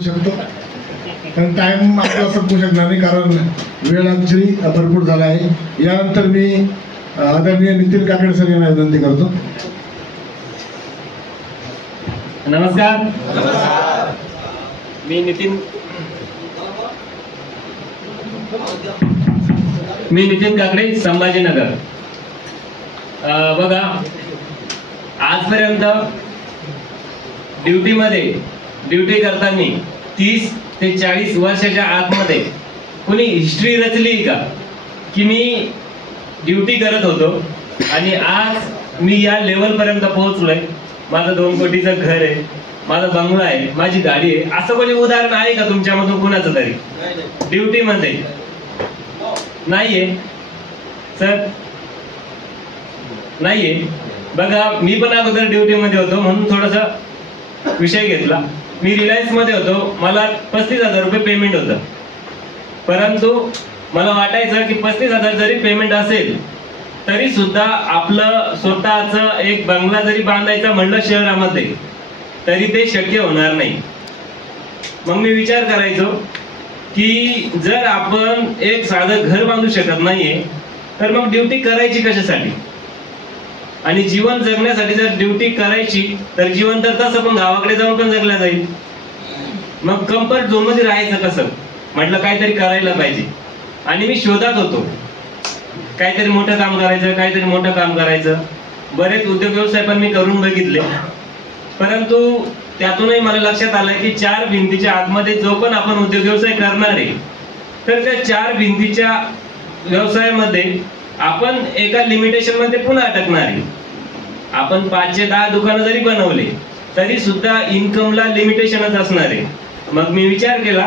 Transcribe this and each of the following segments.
शकतो पण टाइम आपला संपू शकणार नाही कारण वेळ आमची भरपूर झाला आहे। यानंतर मी आदरणीय नितीन काकडे सर यांना विनंती करतो। नमस्कार, मी नितीन काकडे, संभाजीनगर। बघा, आजपर्यंत ड्युटी करताना 30 ते 40 वर्षाच्या आतमध्ये कोणी हिस्ट्री रचली का की मी ड्युटी करत होतो आणि आज मी या लेवल पर्यंत पोहोचलोय। माझं 2 कोटीचं घर आहे, माझा बंगला आहे, माझी गाडी आहे, असं कोणी उदाहरण आहे का तुमच्यामधून कुणाचं तरी ड्युटी मध्ये? नाहीये सर, नाहीये। बघा, मी पण अगोदर ड्युटी मध्ये होतो म्हणून थोडासा विषय घेतला। मी रिलायन्स मध्ये होतो, मला 35,000 रुपये पेमेंट होतं, परंतु मला वाटायचं की 35,000 जरी पेमेंट असेल तरी सुद्धा आपलं स्वतःचं एक बंगला जरी बांधायचा म्हणलं शहरामध्ये तरी ते शक्य होणार नाही। मग मी विचार करायचो की जर आपण एक साधं घर बांधू शकत नाहीये तर मग ड्युटी करायची कशासाठी? आणि जीवन जगण्यासाठी जर ड्युटी करायची तर जीवन तर तसं पण गावाकडे जाऊन पण जगलं जाईल। मग कम्फर्ट झोन मध्ये राहायचं कसं? म्हटलं काहीतरी करायला पाहिजे आणि मी शोधात होतो काहीतरी मोठं काम करायचं। बरेच उद्योग व्यवसाय पण मी करून बघितले, परंतु त्यातूनही मला लक्षात आलं की 4 भिंतीच्या आतमध्ये जो पण आपण उद्योग व्यवसाय करणार आहे तर त्या 4 भिंतीच्या व्यवसायामध्ये आपण एका लिमिटेशन मध्ये पुन्हा अटकणार आहे। आपण 5 ते 10 दुकानं जरी बनवले तरी सुद्धा इन्कमला लिमिटेशनच असणार आहे। मग मी विचार केला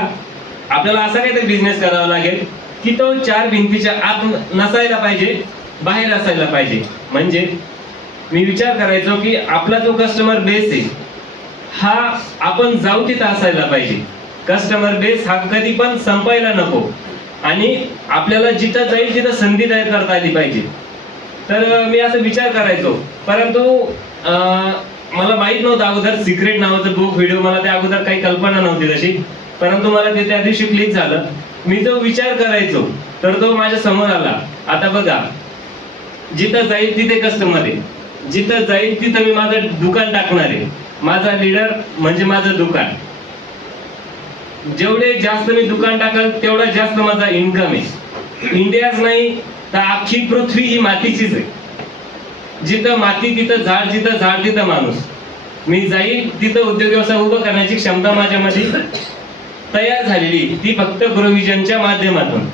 आपल्याला असा काहीतरी बिझनेस करावा लागेल की तो 4 भिंतीच्या आत नसायला पाहिजे, बाहेर असायला पाहिजे। म्हणजे मी विचार करायचो की आपला जो कस्टमर बेस आहे हा आपण जाऊ तिथं असायला पाहिजे। कस्टमर बेस हा कधी पण संपायला नको आणि आपल्याला जिथं जाईल तिथं संधी तयार करता आली पाहिजे। तर मी असं विचार करायचो, परंतु मला माहित नव्हतं अगोदर सिक्रेट नावाचं बुक व्हिडिओ, मला त्या अगोदर काही कल्पना नव्हती तशी, परंतु मला ते त्या दिवशी क्लिक झालं। मी जो विचार करायचो तर तो माझ्या समोर आला। आता बघा, जिथं जाईल तिथे कस्टमर आहे, जिथं जाईल तिथं मी माझं दुकान टाकणार आहे। माझा लीडर म्हणजे माझं दुकान। जेवढे जास्त मी दुकान टाकल तेवढा जास्त माझा इन्कम आहे। इंडियाच नाही तर अख्खी पृथ्वी ही मातीचीच आहे। जिथं माती तिथं झाड, जिथं झाड तिथं माणूस। मी जाईल तिथं उद्योग व्यवसाय उभं करण्याची क्षमता माझ्यामध्ये तयार झालेली, ती फक्त ग्रोविजनच्या माध्यमातून।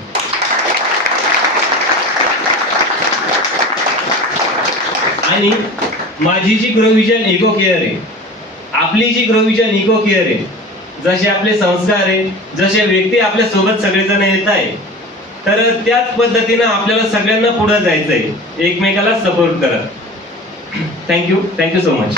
आणि माझी जी ग्रोविजन इको केअर आहे, आपली जी ग्रोविजन इको केअर आहे, जसे आपले संस्कार आहे, जसे व्यक्ती आपल्या सोबत सगळेजण येत आहे, तर त्याच पद्धतीनं आपल्याला सगळ्यांना पुढे जायचंय, एकमेकाला सपोर्ट करत। Thank you so much.